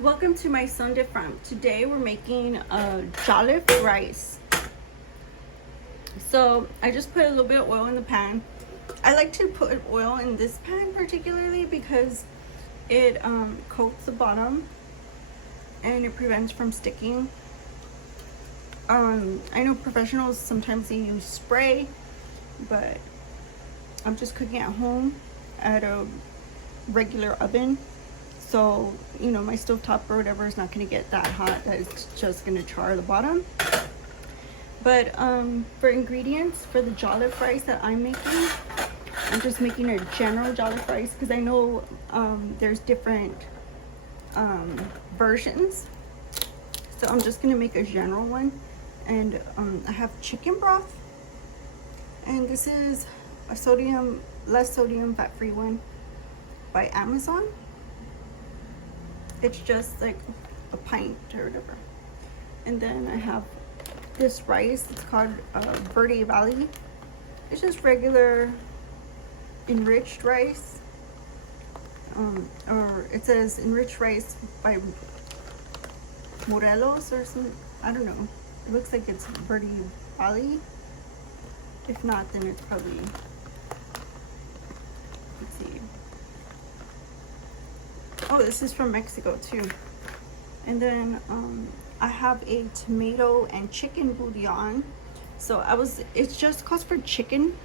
Welcome to my Sunday farm. Today we're making a jollof rice. So I just put a little bit of oil in the pan. I like to put oil in this pan particularly because it coats the bottom and it prevents from sticking. I know professionals sometimes they use spray, but I'm just cooking at home at a regular oven. So, you know, my stovetop or whatever is not going to get that hot that it's just going to char the bottom. But for ingredients for the jollof rice that I'm making, I'm just making a general jollof rice because I know there's different versions. So I'm just going to make a general one. And I have chicken broth. And this is a less sodium, fat-free one by Amazon. It's just like a pint or whatever. And then I have this rice. It's called Verde Valley. It's just regular enriched rice. Or it says enriched rice by Morelos or something. I don't know. It looks like it's Verde Valley. If not, then it's probably, let's see. Oh, this is from Mexico too. And then I have a tomato and chicken bouillon. So it just calls for chicken,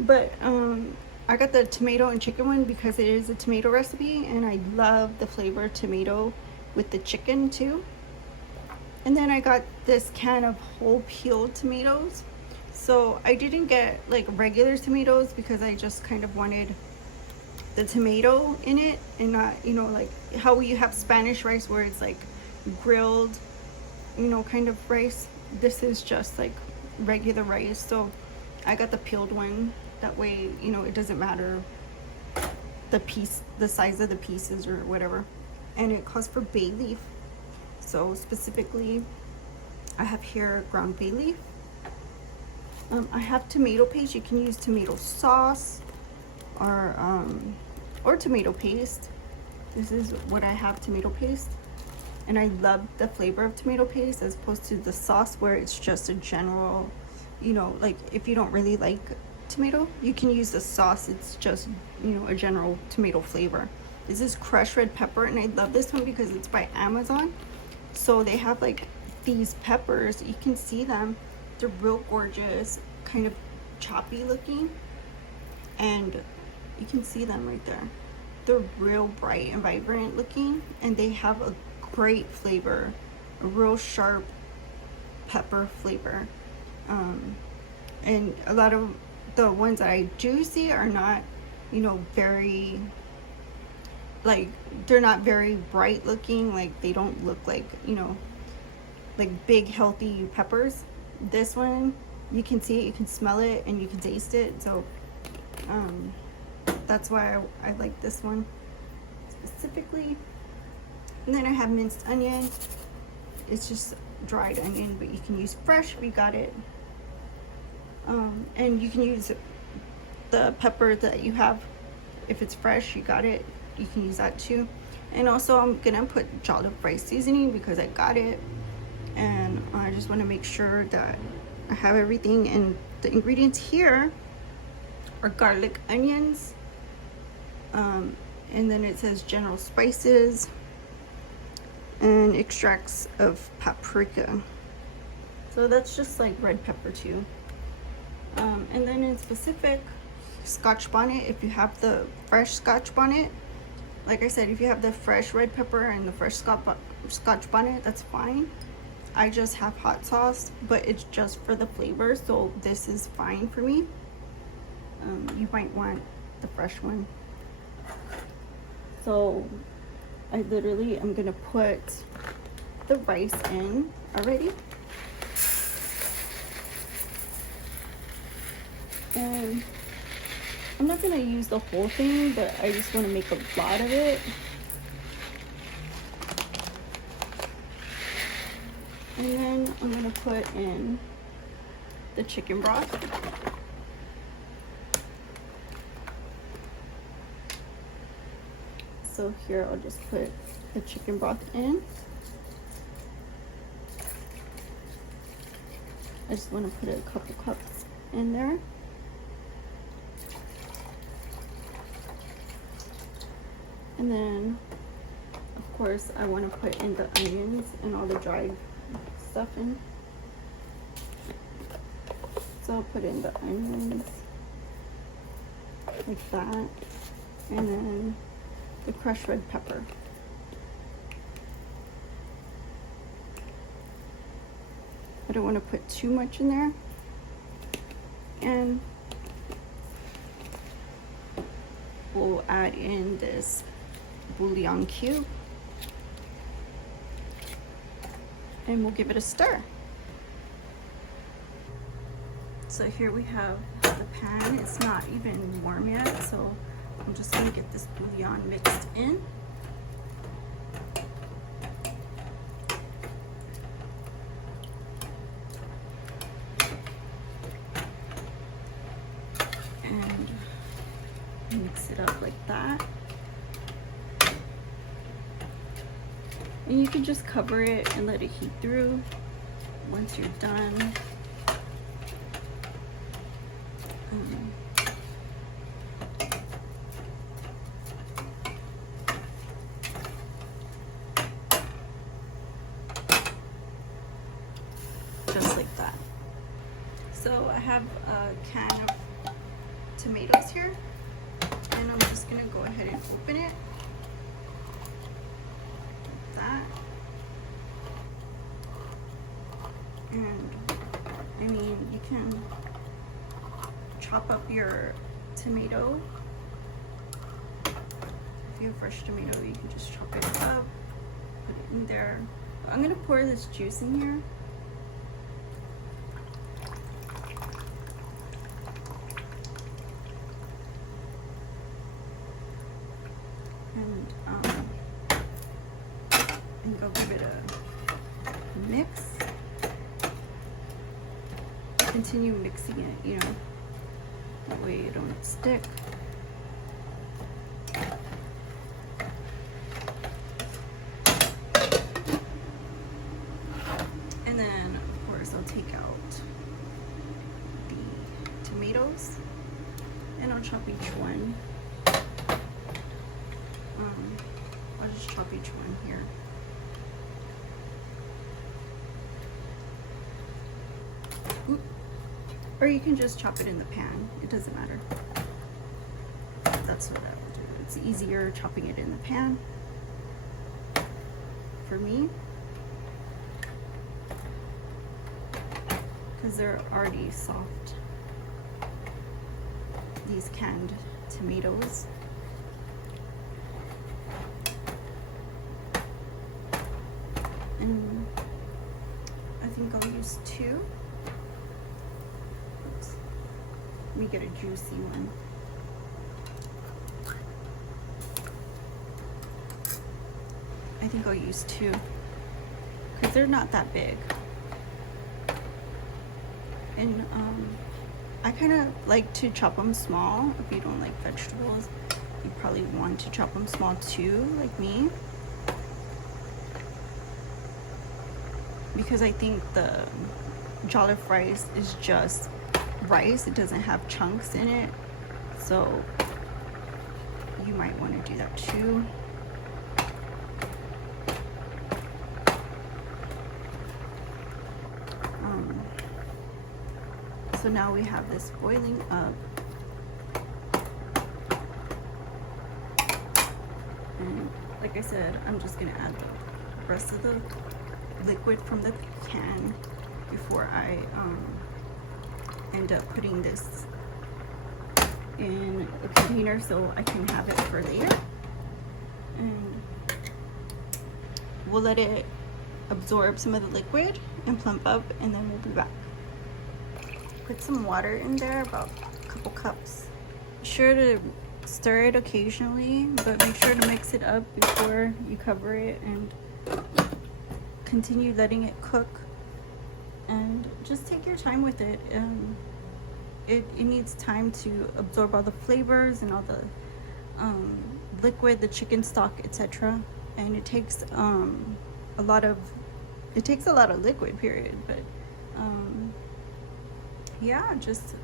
but I got the tomato and chicken one because it is a tomato recipe and I love the flavor of tomato with the chicken too. And then I got this can of whole peeled tomatoes. So I didn't get like regular tomatoes because I just kind of wanted the tomato in it and not, you know, like how you have Spanish rice where it's like grilled, you know, kind of rice. This is just like regular rice. So I got the peeled one. That way, you know, it doesn't matter the size of the pieces or whatever. And it calls for bay leaf. So specifically, I have here ground bay leaf. I have tomato paste. You can use tomato sauce or tomato paste. This is what I have, tomato paste. And I love the flavor of tomato paste as opposed to the sauce where it's just a general, you know, like if you don't really like tomato, you can use the sauce. It's just, you know, a general tomato flavor. This is crushed red pepper, and I love this one because it's by Amazon. So they have like these peppers, you can see them. They're real gorgeous, kind of choppy looking, and you can see them right there. They're real bright and vibrant looking, and they have a great flavor, a real sharp pepper flavor. And a lot of the ones that I do see are not, you know, very, like, they're not very bright looking. Like, they don't look like, you know, like big healthy peppers. This one, you can see it, you can smell it, and you can taste it. So that's why I like this one specifically. And then I have minced onion. It's just dried onion, but you can use fresh if you got it. And you can use the pepper that you have. If it's fresh, you got it, you can use that too. And also I'm gonna put jollof rice seasoning because I got it, and I just want to make sure that I have everything. And the ingredients here are garlic, onions, and then it says general spices and extracts of paprika. So that's just like red pepper too. And then in specific, Scotch bonnet, if you have the fresh Scotch bonnet. Like I said, if you have the fresh red pepper and the fresh Scotch bonnet, that's fine. I just have hot sauce, but it's just for the flavor, so this is fine for me. You might want the fresh one. So I literally am gonna put the rice in already. And I'm not gonna use the whole thing, but I just want to make a lot of it. And then I'm gonna put in the chicken broth. So here I'll just put the chicken broth in. I just want to put a couple cups in there. And then, of course, I want to put in the onions and all the dried stuff in. So I'll put in the onions like that, and then the crushed red pepper. I don't want to put too much in there. And we'll add in this bouillon cube, and we'll give it a stir. So here we have the pan. It's not even warm yet, so I'm just gonna get this bouillon mixed in. And mix it up like that. And you can just cover it and let it heat through once you're done. Just like that. So I have a can of tomatoes here, and I'm just gonna go ahead and open it like that. And I mean, you can chop up your tomato. If you have fresh tomato, you can just chop it up, put it in there. I'm gonna pour this juice in here. And go give it a mix. Continue mixing it, you know, that way it don't stick. And then, of course, I'll take out the tomatoes, and I'll chop each one. I'll just chop each one here. Or you can just chop it in the pan. It doesn't matter. That's what I will do. It's easier chopping it in the pan for me, because they're already soft, these canned tomatoes. And I think I'll use 2. Let me get a juicy one. I think I'll use 2 because they're not that big. And I kind of like to chop them small. If you don't like vegetables, you probably want to chop them small too, like me. Because I think the jollof rice is just rice. It doesn't have chunks in it, so you might want to do that too. So now we have this boiling up, and like I said, I'm just gonna add the rest of the liquid from the can before I end up putting this in a container so I can have it for later. And we'll let it absorb some of the liquid and plump up, and then we'll be back. Put some water in there, about a couple cups. Be sure to stir it occasionally, but make sure to mix it up before you cover it, and continue letting it cook. And just take your time with it. It needs time to absorb all the flavors and all the liquid, the chicken stock, etc. And it takes a lot of liquid, period. But yeah, just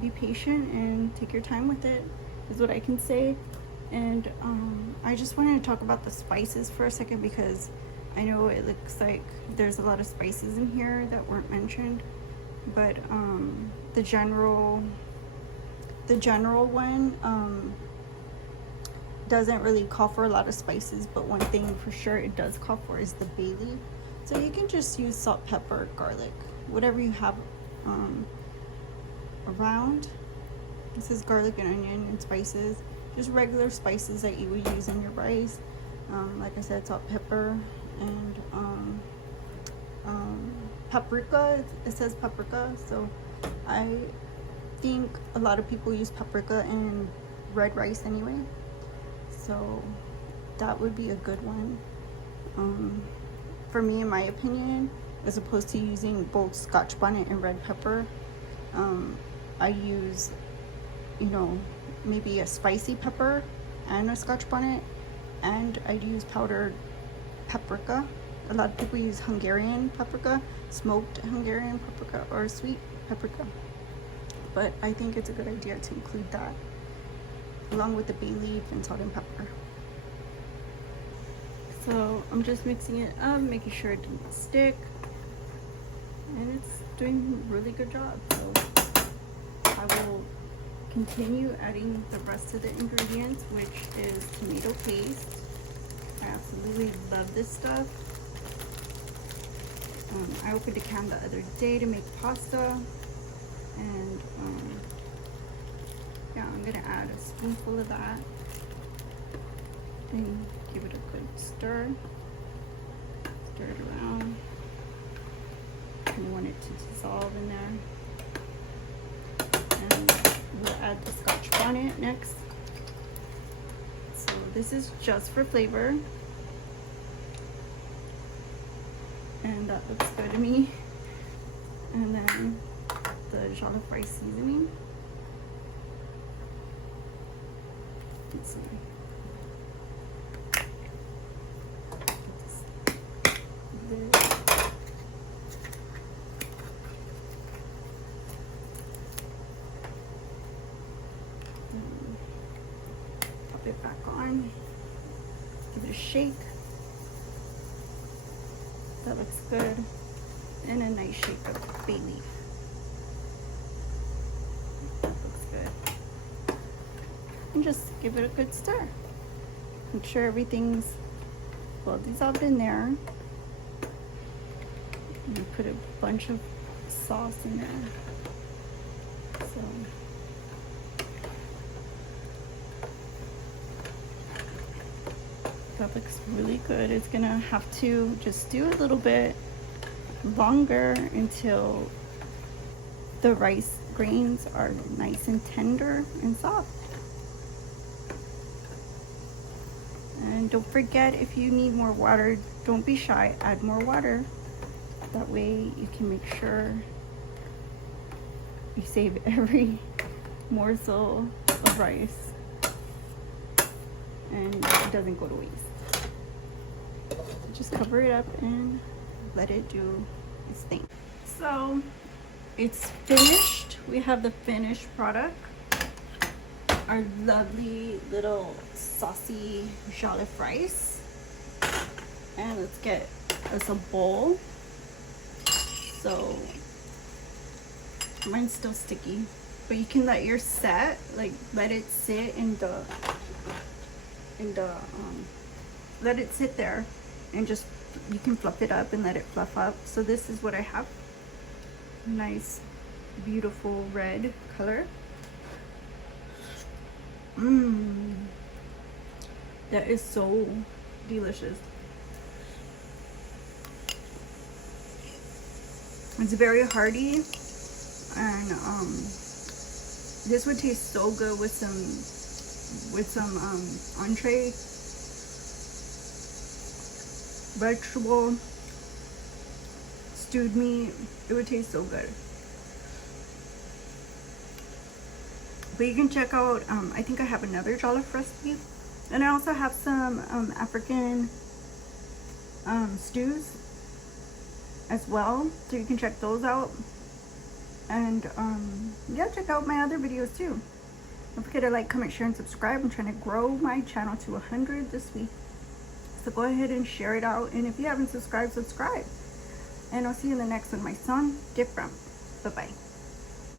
be patient and take your time with it, is what I can say. And I just wanted to talk about the spices for a second, because I know it looks like there's a lot of spices in here that weren't mentioned, but the general one doesn't really call for a lot of spices, but one thing for sure it does call for is the bay leaf. So you can just use salt, pepper, garlic, whatever you have around. This is garlic and onion and spices, just regular spices that you would use in your rice. Like I said, salt, pepper, and paprika. It says paprika, so I think a lot of people use paprika in red rice anyway, so that would be a good one for me, in my opinion, as opposed to using both Scotch bonnet and red pepper. I use, you know, maybe a spicy pepper and a Scotch bonnet, and I use powdered paprika. A lot of people use Hungarian paprika, smoked Hungarian paprika, or sweet paprika, but I think it's a good idea to include that along with the bay leaf and salt and pepper. So I'm just mixing it up, making sure it doesn't stick, and it's doing a really good job. So I will continue adding the rest of the ingredients, which is tomato paste. I absolutely love this stuff. I opened a can the other day to make pasta, and yeah, I'm gonna add a spoonful of that and give it a good stir. Stir it around. You want it to dissolve in there. And we'll add the Scotch bonnet next. So this is just for flavor, and that looks good to me. And then the Jollof Rice seasoning. Let's see. Pop it back on. Give it a shake. That looks good. And a nice shake of bay leaf. That looks good. And just give it a good stir. Make sure everything's well dissolved in there. And you put a bunch of sauce in there. So that looks really good. It's gonna have to just do a little bit longer until the rice grains are nice and tender and soft. And don't forget, if you need more water, don't be shy, add more water. That way you can make sure you save every morsel of rice and it doesn't go to waste. Just cover it up and let it do its thing. So it's finished. We have the finished product. Our lovely little saucy jollof rice. And let's get us a bowl. So mine's still sticky, but you can let your set, like let it sit in the let it sit there, and just you can fluff it up and let it fluff up. So this is what I have. Nice beautiful red color. That is so delicious. It's very hearty, and this would taste so good with some entree, vegetable, stewed meat. It would taste so good. But you can check out, I think I have another jollof recipe And I also have some African stews as well, so you can check those out. And yeah, check out my other videos too. Don't forget to like, comment, share, and subscribe. I'm trying to grow my channel to 100 this week, so go ahead and share it out. And if you haven't subscribed, subscribe. And I'll see you in the next one. My son, different. Bye bye.